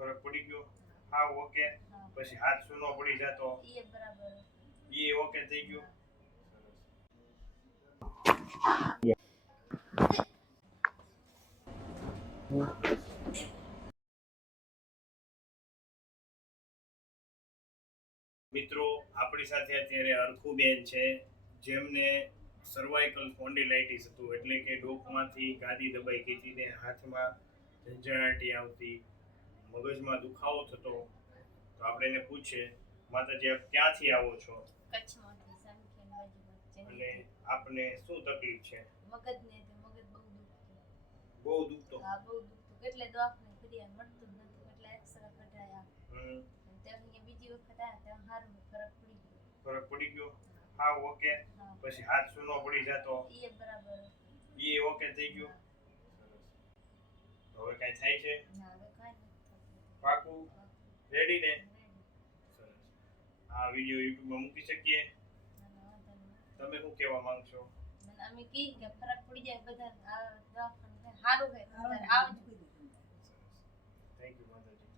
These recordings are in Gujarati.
ફરક પડી ગયો? હા ઓકે. પછી હાથ સૂનો પડી જતો એ બરાબર એ ઓકે થઈ ગયું. મિત્રો આપણી સાથે અત્યારે અરખુબેન છે જેમને સર્વાઇકલ સ્પોન્ડિલાઇટિસ હતું, એટલે કે ડોકમાંથી ગાદી દબાઈ ગઈ હતી ને હાથમાં ઝંઝણાટી આવતી, મગજમાં દુખાવો થતો. તો આપણે એને પૂછીએ, માતાજી આપ ક્યાંથી આવો છો કચ્છમાંથી સામખિયાની બાજુમાં અને આપને શું તકલીફ છે? મગજને તે મગજ બહુ દુખતો? હા બહુ દુખતું, એટલે દવાખાને ફર્યા મળતું જ નતું, એટલે એક્સરે કઢાયા. ત્યાં બીજી વખત આવ્યા ત્યાં સારું ફરક પડી ગયો. ફરક પડી ગયો? હા ઓકે. પછી હાથ સૂનો પડી જતો એ બરાબર એ ઓકે થઈ ગયું. હવે કઈ થાય છે? ના હવે કાંઈ નથી. પાકું? રેડી ને? સરસ. આ વિડિયો યુટ્યુબમાં મૂકી શકીએ? તમે શું કહેવા માંગશો? અમે કહી કે ફરક પડી જાય બધા આ દવાખાને સારું છે તમારે આવજો. થેન્ક યુ માતાજી.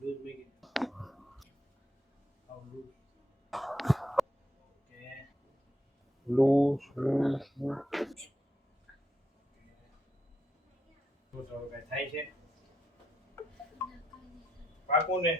Lose make it. How lose? Okay. Lose. તો હવે કઈ થાય છે? પાકું ને?